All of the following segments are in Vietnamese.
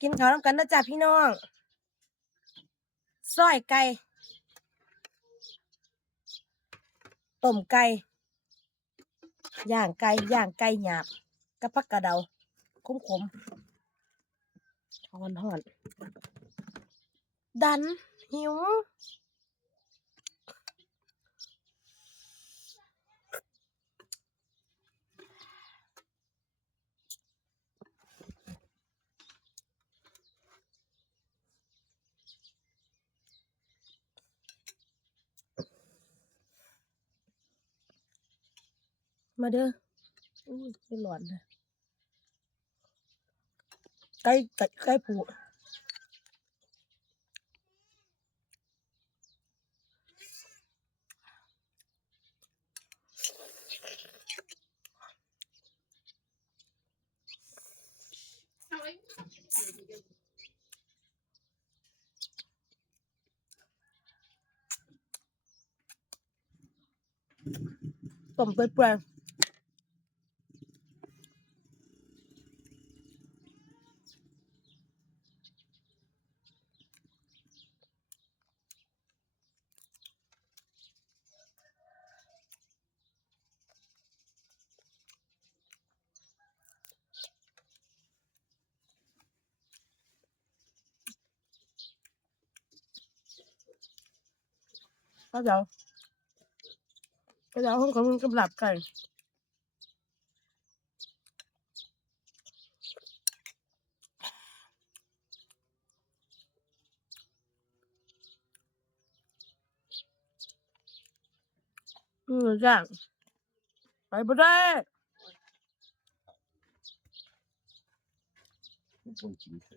กินข้าวน้ำกันนะจ๊ะพี่น้องส้อยไก่ ต้มไก่ ย่างไก่ย่างไก่หยาบกระพักกระเดาคุ้มขมหอนหอนดันหิวมาเด้อไม่หลอนใกล้ใกล้ใกล้ผูต้มเปื่อยๆ các cháu các cháu không có nguyên cơm lạp cày người dạng phải bớt đây không chính thức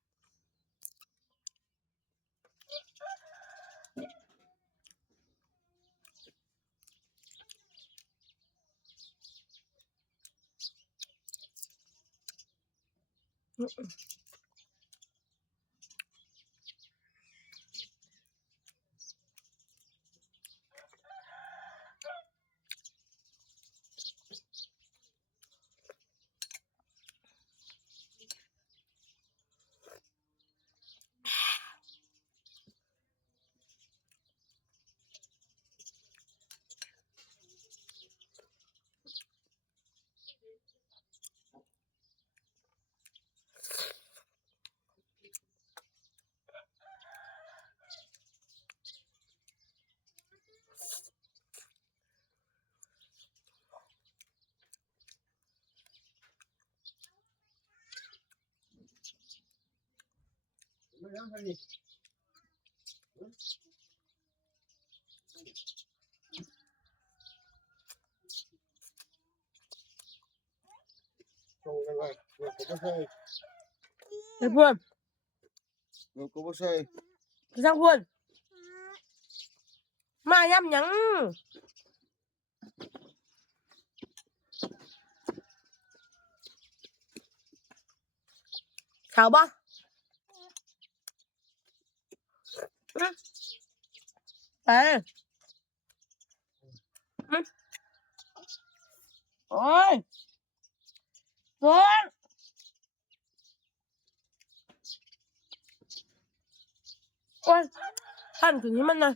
¿no? Uh -oh. đó hay gì Đi vườn Đi vườn Đi vườn Đi sang vườn Mà em nhắn Sao bác 哎！哎、no！哎！哎！喂，汉子，你们呢？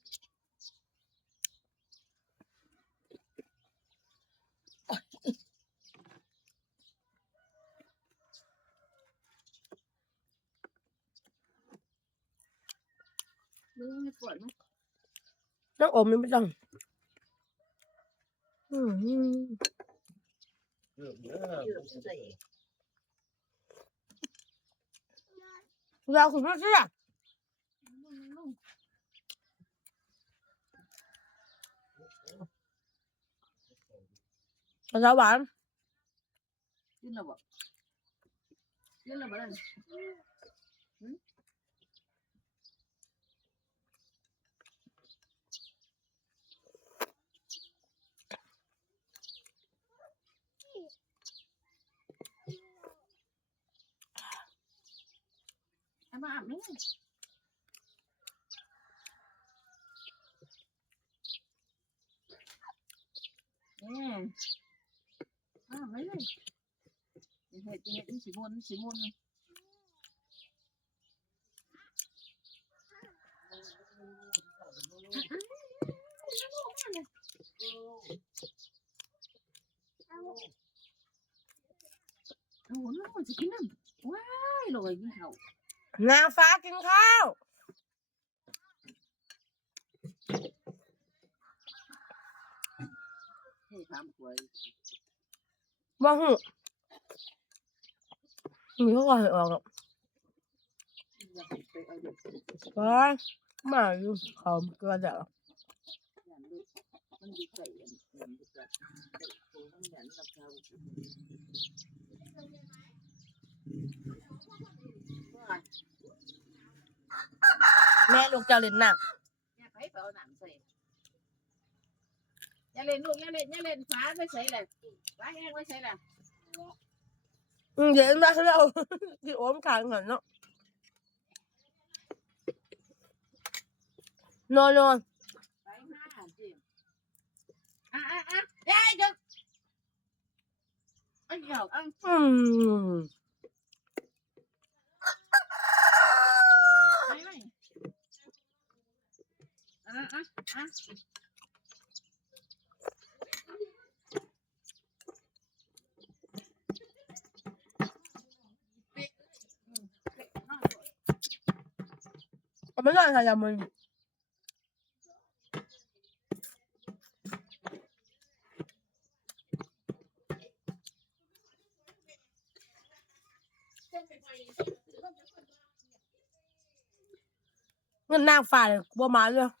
ốc ốm mới đăng Dạ không có chứ à Sao bạn? Chứ nào bạn? Chứ nào bạn? 嗯。đúng rồi. À, lấy đi. Chị hệ, chị hệ, chị muôn, chị muôn. Ôi, nó không phải chị kính nằm. Quá, lồi, cái hậu. Now fucking cow. Hey, come quay. Mà không. Mình không có thể ở đâu. Mà như không có thể mẹ luôn cho lên nặng, nào lên luôn lên lên phá với xây lên phá nó quá hen nó ừ, vậy nó đâu ốm rồi nó luôn à, à, à. Đây, anh hiểu ăn ừ. 我们看一下有没有。我那发的，我买了。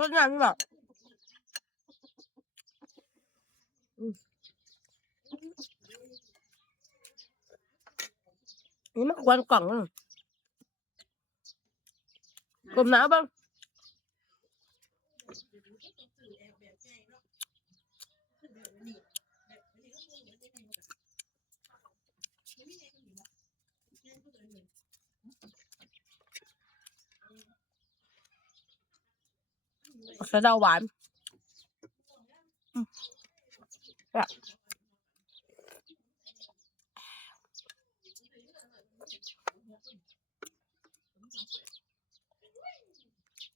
Thôi nhà nhưng mà Nhưng mà quan quẳng rồi Cơm não bao 学着玩，嗯，对。